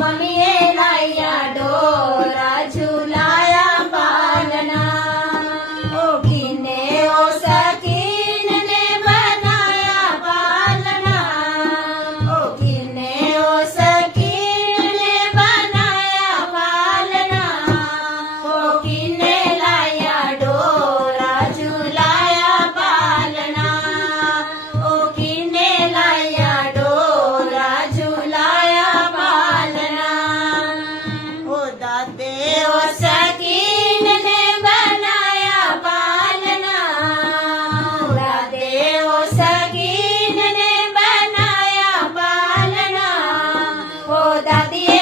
Mummy लाया डोरा झुलाया पालना। ओ किने ओ सकीन ने बनाया पालना। ओ किने ओ सकीन ने बनाया पालना। ओ किने लाया डोरा झुलाया पालना। ओ किने लाया डोरा झुलाया पालना। ओ दादे ओ सकीन ने बनाया पालना। दादे ओ सकीन ने बनाया पालना। ओ दादी